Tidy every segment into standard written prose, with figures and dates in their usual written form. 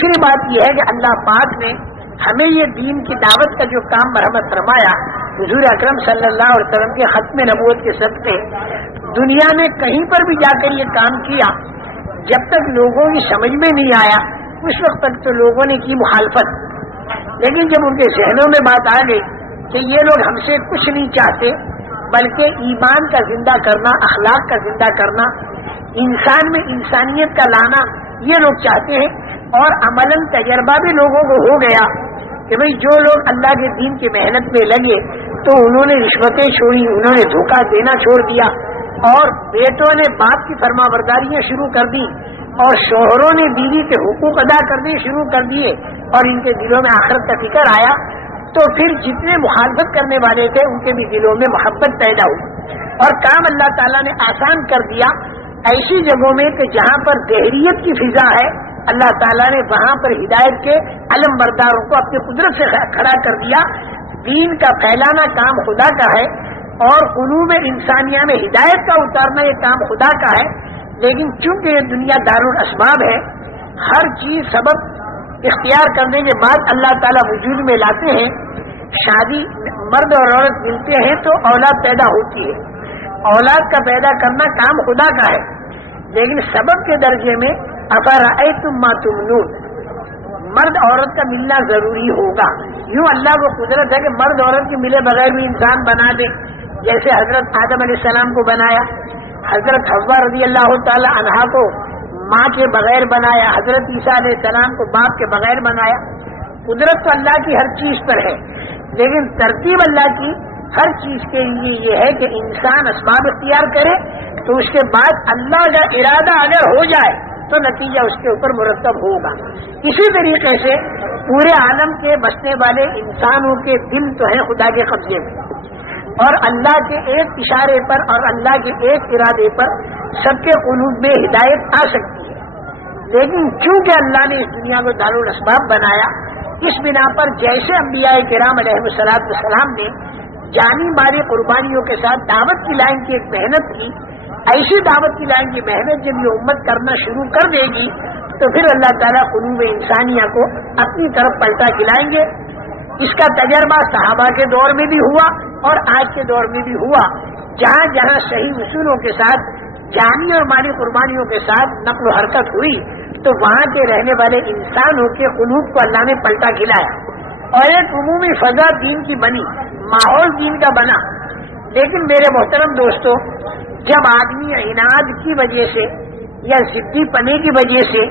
دوسری بات یہ ہے کہ اللہ پاک نے ہمیں یہ دین کی دعوت کا جو کام مرحمت فرمایا حضور اکرم صلی اللہ علیہ وسلم کے ختم نبوت کے صدقے دنیا میں کہیں پر بھی جا کر یہ کام کیا، جب تک لوگوں کی سمجھ میں نہیں آیا اس وقت تک تو لوگوں نے کی مخالفت، لیکن جب ان کے ذہنوں میں بات آ گئی کہ یہ لوگ ہم سے کچھ نہیں چاہتے بلکہ ایمان کا زندہ کرنا، اخلاق کا زندہ کرنا، انسان میں انسانیت کا لانا یہ لوگ چاہتے ہیں، اور عملاً تجربہ بھی لوگوں کو ہو گیا کہ بھئی جو لوگ اللہ کے دین کی محنت میں لگے تو انہوں نے رشوتیں چھوڑی، انہوں نے دھوکہ دینا چھوڑ دیا، اور بیٹوں نے باپ کی فرما برداریاں شروع کر دی، اور شوہروں نے بیوی کے حقوق ادا کرنے شروع کر دیے، اور ان کے دلوں میں آخرت کا فکر آیا، تو پھر جتنے مخالفت کرنے والے تھے ان کے بھی دلوں میں محبت پیدا ہوئی، اور کام اللہ تعالیٰ نے آسان کر دیا۔ ایسی جگہوں میں کہ جہاں پر دہریت کی فضا ہے، اللہ تعالیٰ نے وہاں پر ہدایت کے علم برداروں کو اپنی قدرت سے کھڑا کر دیا۔ دین کا پھیلانا کام خدا کا ہے، اور قلوب انسانیہ میں ہدایت کا اتارنا یہ کام خدا کا ہے، لیکن چونکہ یہ دنیا دارالاسباب ہے، ہر چیز سبب اختیار کرنے کے بعد اللہ تعالیٰ وجود میں لاتے ہیں۔ شادی مرد اور عورت ملتے ہیں تو اولاد پیدا ہوتی ہے، اولاد کا پیدا کرنا کام خدا کا ہے، لیکن سبب کے درجے میں افرأیتم ما تمنون، مرد عورت کا ملنا ضروری ہوگا۔ یوں اللہ کو قدرت ہے کہ مرد عورت کے ملے بغیر بھی انسان بنا دے، جیسے حضرت آدم علیہ السلام کو بنایا، حضرت حوا رضی اللہ تعالی عنہا کو ماں کے بغیر بنایا، حضرت عیسیٰ علیہ السلام کو باپ کے بغیر بنایا۔ قدرت تو اللہ کی ہر چیز پر ہے، لیکن ترتیب اللہ کی ہر چیز کے لیے یہ ہے کہ انسان اسباب اختیار کرے، تو اس کے بعد اللہ کا ارادہ اگر ہو جائے تو نتیجہ اس کے اوپر مرتب ہوگا۔ اسی طریقے سے پورے عالم کے بسنے والے انسانوں کے دل تو ہیں خدا کے قبضے میں، اور اللہ کے ایک اشارے پر اور اللہ کے ایک ارادے پر سب کے قلوب میں ہدایت آ سکتی ہے، لیکن چونکہ اللہ نے اس دنیا کو دارالاسباب بنایا، اس بنا پر جیسے انبیاء کرام علیہ السلام نے جانی ماری قربانیوں کے ساتھ دعوت کی لائن کی ایک محنت کی، ایسی دعوت کی لائن کی محنت جب یہ امت کرنا شروع کر دے گی تو پھر اللہ تعالیٰ قلوب انسانیہ کو اپنی طرف پلٹا کھلائیں گے۔ اس کا تجربہ صحابہ کے دور میں بھی ہوا اور آج کے دور میں بھی ہوا، جہاں جہاں صحیح اصولوں کے ساتھ جانی اور مالی قربانیوں کے ساتھ نقل و حرکت ہوئی تو وہاں کے رہنے والے انسانوں کے قلوب کو اللہ نے پلٹا کھلایا، اور ایک عمومی فضا دین کی بنی، ماحول دین کا بنا۔ لیکن میرے محترم دوستو، جب آدمی عناد کی وجہ سے یا ضدی پنے کی وجہ سے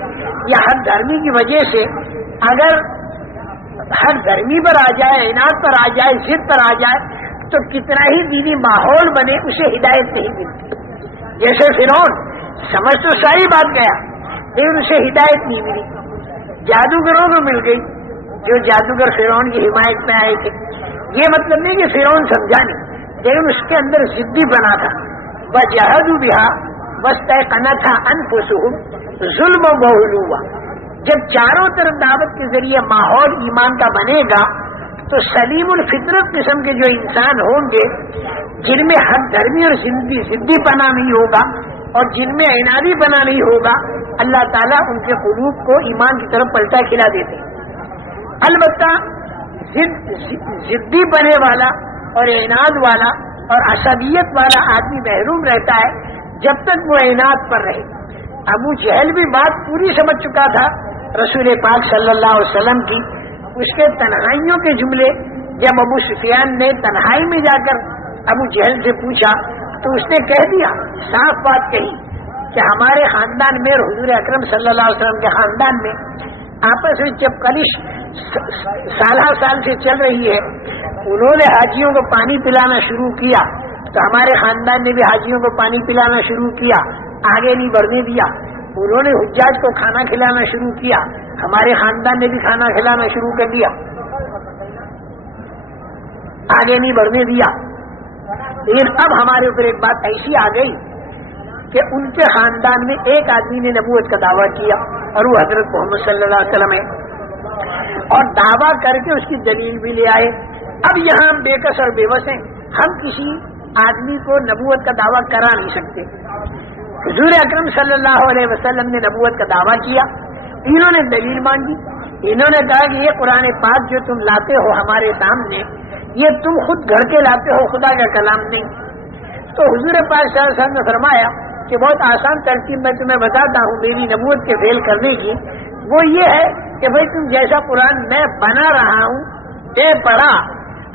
یا حد دھرمی کی وجہ سے اگر حد دھرمی پر آ جائے، عناد پر آ جائے، ضد پر آ جائے، تو کتنا ہی دینی ماحول بنے اسے ہدایت نہیں ملتی۔ جیسے فرعون سمجھ تو ساری بات گیا لیکن اسے ہدایت نہیں ملی، جادوگروں کو مل گئی جو جادوگر فرعون کی حمایت میں آئے تھے۔ یہ مطلب نہیں کہ فرعون سمجھا نہیں، لیکن اس کے اندر ضدی بنا تھا، وجحدوا بها واستيقنتها انفسهم ظلما وعلوا۔ جب چاروں طرف دعوت کے ذریعے ماحول ایمان کا بنے گا تو سلیم الفطرت قسم کے جو انسان ہوں گے جن میں حق دھرمی اور ضدی پنا نہیں ہوگا اور جن میں عنادی پنا نہیں ہوگا، اللہ تعالیٰ ان کے قلوب کو ایمان کی طرف پلٹا کھلا دیتے۔ البتہ ضدی بنے والا اور عناد والا اور عصبیت والا آدمی محروم رہتا ہے جب تک وہ عناد پر رہے۔ ابو جہل بھی بات پوری سمجھ چکا تھا رسول پاک صلی اللہ علیہ وسلم کی، اس کے تنہائیوں کے جملے جب ابو سفیان نے تنہائی میں جا کر ابو جہل سے پوچھا تو اس نے کہہ دیا، صاف بات کہی کہ ہمارے خاندان میں اور حضور اکرم صلی اللہ علیہ وسلم کے خاندان میں آپس میں جب کلش سالہ سال سے چل رہی ہے، انہوں نے حاجیوں کو پانی پلانا شروع کیا تو ہمارے خاندان نے بھی حاجیوں کو پانی پلانا شروع کیا، آگے نہیں بڑھنے دیا۔ انہوں نے حجاج کو کھانا کھلانا شروع کیا، ہمارے خاندان نے بھی کھانا کھلانا شروع کر دیا، آگے نہیں بڑھنے دیا۔ لیکن اب ہمارے اوپر ایک بات ایسی آ گئی کہ ان کے خاندان میں ایک آدمی نے نبوت کا دعویٰ کیا اور وہ حضرت محمد صلی اللہ علیہ وسلم ہے، اور دعویٰ کر کے اس کی دلیل بھی لے آئے۔ اب یہاں ہم بے کس اور بے بس ہیں، ہم کسی آدمی کو نبوت کا دعویٰ کرا نہیں سکتے۔ حضور اکرم صلی اللہ علیہ وسلم نے نبوت کا دعویٰ کیا انہوں نے دلیل مانگی. انہوں نے کہا کہ یہ قرآن پاک جو تم لاتے ہو ہمارے سامنے یہ تم خود گھڑ کے لاتے ہو, خدا کا کلام نہیں. تو حضور پاک صلی اللہ علیہ وسلم نے فرمایا کہ بہت آسان ترتیب میں تمہیں بتاتا ہوں میری نبوت کے فیل کرنے کی. وہ یہ ہے کہ بھائی تم جیسا قرآن میں بنا رہا ہوں اے پڑھا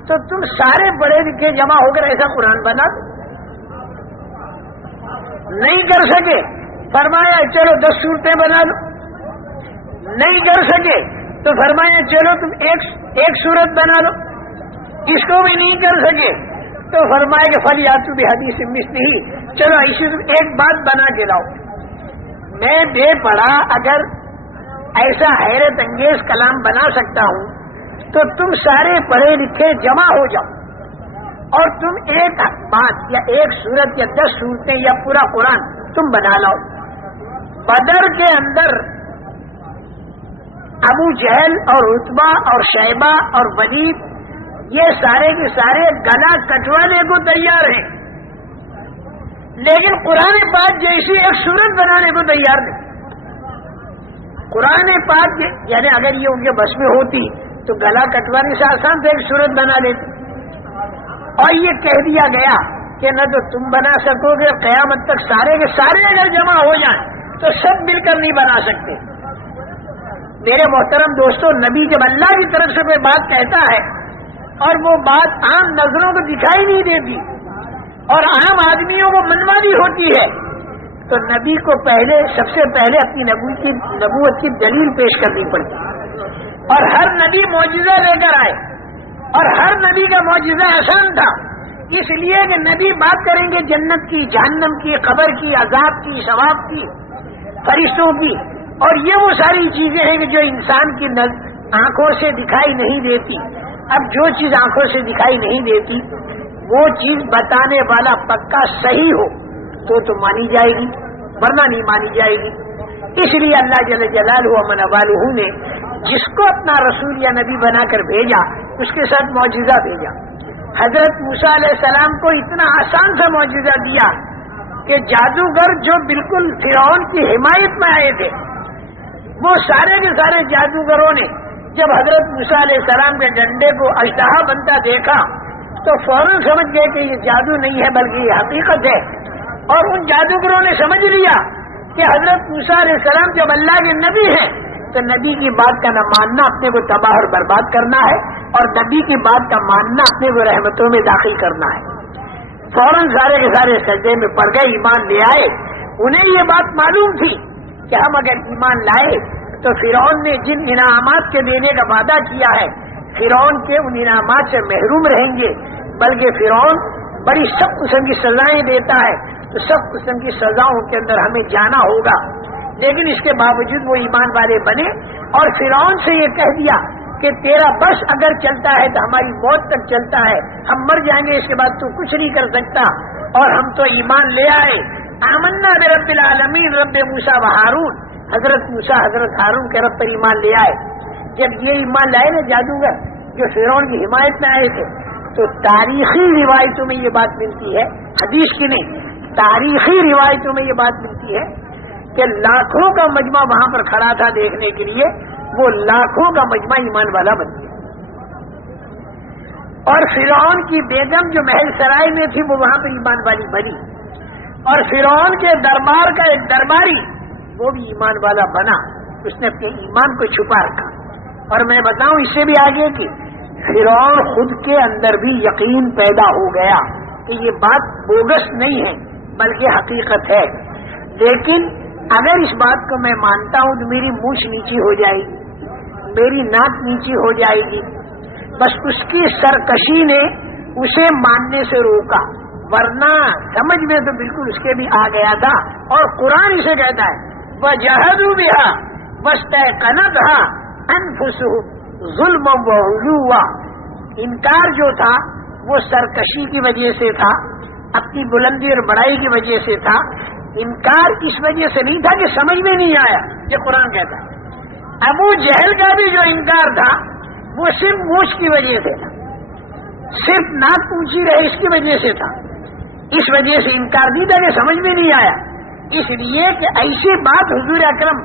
تو تم سارے پڑھے لکھے جمع ہو کر ایسا قرآن بنا دو. نہیں کر سکے فرمایا چلو 10 صورتیں بنا لو. نہیں کر سکے تو فرمایا چلو تم ایک صورت بنا لو. اس کو بھی نہیں کر سکے تو فرمایا کہ فلیاتو بحدیث مثلہ, چلو ایسی تم ایک بات بنا کے لاؤ. میں بے پڑھا اگر ایسا حیرت انگیز کلام بنا سکتا ہوں تو تم سارے پڑھے لکھے جمع ہو جاؤ اور تم ایک بات یا ایک سورت یا 10 صورتیں یا پورا قرآن تم بنا لاؤ. بدر کے اندر ابو جہل اور عتبہ اور شیبہ اور ولید یہ سارے کے سارے گلا کٹوانے کو تیار ہیں, لیکن قرآن پاک جیسی ایک صورت بنانے کو تیار نہیں. قرآن پاک یعنی اگر یہ ان کے بس میں ہوتی تو گلا کٹوانے سے آسان سے ایک صورت بنا لیتی. اور یہ کہہ دیا گیا کہ نہ تو تم بنا سکو گے, قیامت تک سارے کے سارے اگر جمع ہو جائیں تو سب مل کر نہیں بنا سکتے. میرے محترم دوستو, نبی جب اللہ کی طرف سے کوئی بات کہتا ہے اور وہ بات عام نظروں کو دکھائی نہیں دیتی اور عام آدمیوں کو منوادی ہوتی ہے تو نبی کو سب سے پہلے اپنی نبوت کی دلیل پیش کرنی پڑتی. اور ہر نبی معجزہ لے کر آئے اور ہر نبی کا معجزہ آسان تھا, اس لیے کہ نبی بات کریں گے جنت کی, جہنم کی, قبر کی, عذاب کی, ثواب کی, فرشتوں کی, اور یہ وہ ساری چیزیں ہیں کہ جو انسان کی آنکھوں سے دکھائی نہیں دیتی. اب جو چیز آنکھوں سے دکھائی نہیں دیتی وہ چیز بتانے والا پکا صحیح ہو تو مانی جائے گی, ورنہ نہیں مانی جائے گی. اس لیے اللہ جل جلالہ و من والہ نے جس کو اپنا رسول یا نبی بنا کر بھیجا اس کے ساتھ معجزہ بھیجا. حضرت موسیٰ علیہ السلام کو اتنا آسان سا معجزہ دیا کہ جادوگر جو بالکل فرعون کی حمایت میں آئے تھے وہ سارے کے سارے جادوگروں نے جب حضرت موسیٰ علیہ السلام کے ڈنڈے کو اژدہا بنتا دیکھا تو فوراً سمجھ گئے کہ یہ جادو نہیں ہے بلکہ یہ حقیقت ہے. اور ان جادوگروں نے سمجھ لیا کہ حضرت موسیٰ علیہ السلام جب اللہ کے نبی ہیں تو نبی کی بات کا نہ ماننا اپنے کو تباہ اور برباد کرنا ہے, اور نبی کی بات کا ماننا اپنے کو رحمتوں میں داخل کرنا ہے. فوراً سارے کے سارے سجدے میں پڑ گئے, ایمان لے آئے. انہیں یہ بات معلوم تھی کہ ہم اگر ایمان لائے تو فرعون نے جن انعامات کے دینے کا وعدہ کیا ہے فرعون کے ان انعامات سے محروم رہیں گے, بلکہ فرعون بڑی سخت قسم کی سزائیں دیتا ہے تو سخت قسم کی سزاؤں کے اندر ہمیں جانا ہوگا. لیکن اس کے باوجود وہ ایمان والے بنے اور فرعون سے یہ کہہ دیا کہ تیرا بس اگر چلتا ہے تو ہماری موت تک چلتا ہے, ہم مر جائیں گے اس کے بعد تو کچھ نہیں کر سکتا. اور ہم تو ایمان لے آئے, آمنا برب العالمین رب موسیٰ و ہارون, حضرت موسیٰ حضرت ہارون کے رب پر ایمان لے آئے. جب یہ ایمان لائے نا جادوگر جو فرعون کی حمایت میں آئے تھے تو تاریخی روایتوں میں یہ بات ملتی ہے, حدیث کی نہیں, تاریخی روایتوں میں یہ بات ملتی ہے کہ لاکھوں کا مجمع وہاں پر کھڑا تھا دیکھنے کے لیے, وہ لاکھوں کا مجمع ایمان والا بن گیا. اور فرعون کی بیگم جو محل سرائے میں تھی وہ وہاں پر ایمان والی بنی, اور فرعون کے دربار کا ایک درباری وہ بھی ایمان والا بنا, اس نے اپنے ایمان کو چھپا رکھا. اور میں بتاؤں اس سے بھی آگے کہ فرعون خود کے اندر بھی یقین پیدا ہو گیا کہ یہ بات بوگس نہیں ہے بلکہ حقیقت ہے. لیکن اگر اس بات کو میں مانتا ہوں تو میری مونچھ نیچی ہو جائے گی, میری ناک نیچی ہو جائے گی. بس اس کی سرکشی نے اسے ماننے سے روکا, ورنہ سمجھ میں تو بالکل اس کے بھی آ گیا تھا. اور قرآن اسے کہتا ہے وَجَحَدُوا بِهَا وَاسْتَيْقَنَتْهَا أَنفُسُهُمْ ظُلْمًا وَعُلُوًّا. انکار جو تھا وہ سرکشی کی وجہ سے تھا, اپنی بلندی اور بڑائی کی وجہ سے تھا. انکار اس وجہ سے نہیں تھا کہ سمجھ میں نہیں آیا, یہ قرآن کہتا ہے. ابو جہل کا بھی جو انکار تھا وہ صرف مونچھ کی وجہ سے تھا, صرف ناک اونچی رہے اس کی وجہ سے تھا. اس وجہ سے انکار نہیں تھا کہ سمجھ میں نہیں آیا. اس لیے کہ ایسی بات حضور اکرم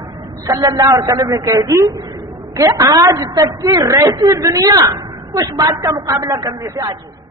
صلی اللہ علیہ وسلم نے کہہ دی کہ آج تک کی رہتی دنیا اس بات کا مقابلہ کرنے سے عاجز ہے.